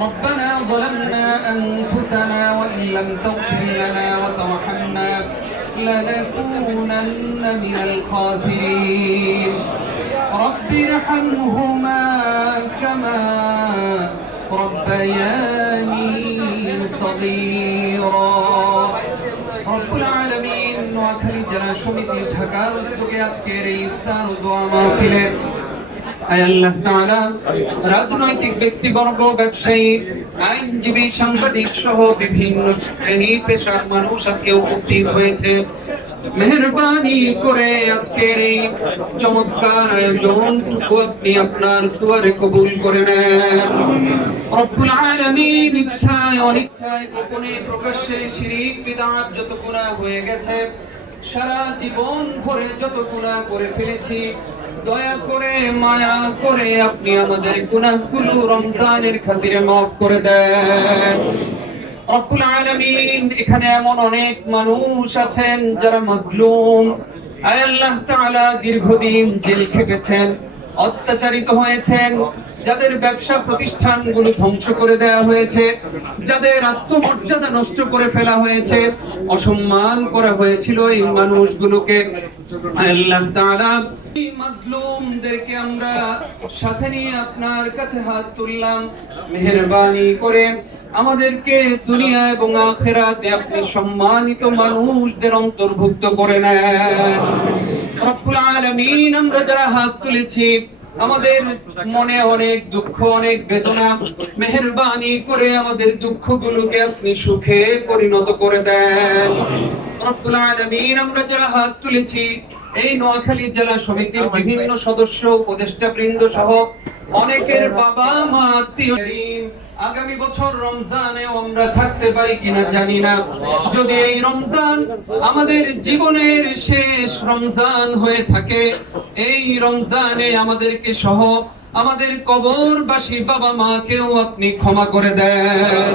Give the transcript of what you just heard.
ربنا ظلمنا أنفسنا وإن لم تغفر لنا وترحمنا لنكونن من الخاسرين رب ارحمهما كما ربياني صغيرا রব্বুল আলামিন নোয়াখালী জেলা সমিতি ঢাকার উদ্যোগে আজকের এই ইফতার ও দোয়া মাহফিলে আয় আল্লাহ তাআলা রাজনৈতিক ব্যক্তিবর্গ, ব্যবসায়ী, আইনজীবী, সাংবাদিক সহ বিভিন্ন শ্রেণী পেশার মানুষ আজকে উপস্থিত হয়েছে। মেহেরবানি করে আজকের এই চমৎকার আয়োজনটুকু আপনি আপনার দুয়ারে কবুল করে নেন। রব্বুল আলামিন ইচ্ছায় অনিচ্ছায় গোপনে প্রকাশ্যে শিরক বিদআত যত গুনাহ হয়ে গেছে, সারা জীবন ভরে যত গুনাহ করে ফেলেছি, দয়া করে মায়া করে আপনি আমাদের গুনাহগুলো রমজানের খাতিরে মাফ করে দেন। রব্বুল আলামিন এখানে এমন অনেক মানুষ আছেন যারা মাজলুম, আয় আল্লাহ তাআলা দীর্ঘদিন জেল খেটেছেন, অত্যাচারিত হয়েছেন, যাদের ব্যবসা প্রতিষ্ঠানগুলো ধ্বংস করে দেওয়া হয়েছে, যাদের আত্মমর্যাদা নষ্ট করে ফেলা হয়েছে, অসম্মান করা হয়েছিল এই মানুষগুলোকে আল্লাহ তাআলা এই মাজলুমদেরকে আমরা সাথে নিয়ে আপনার কাছে হাত তুললাম। মেহেরবানি করে আমাদেরকে দুনিয়া এবং আখিরাতে আপনি সম্মানিত মানুষদের অন্তর্ভুক্ত করে নেন। রব্বুল আলামিন আমরা যারা হাত তুলেছি আমাদের মনে অনেক দুঃখ, অনেক বেদনা, মেহেরবানি করে আমাদের দুঃখগুলোকে আপনি সুখে পরিণত করে দেন। রব্বুল আলামিন আমরা যারা হাত তুলেছি এই নোয়াখালী জেলা সমিতির বিভিন্ন সদস্য, উপদেষ্টা বৃন্দ সহ অনেকের বাবা মা আত্মীয়, আগামী বছর রমজানে আমরা থাকতে পারি কিনা জানি না। যদি এই রমজান আমাদের জীবনের শেষ রমজান হয়ে থাকে, এই রমজানে আমাদেরকে সহ আমাদের কবরবাসী বাবা মাকেও আপনি ক্ষমা করে দেন।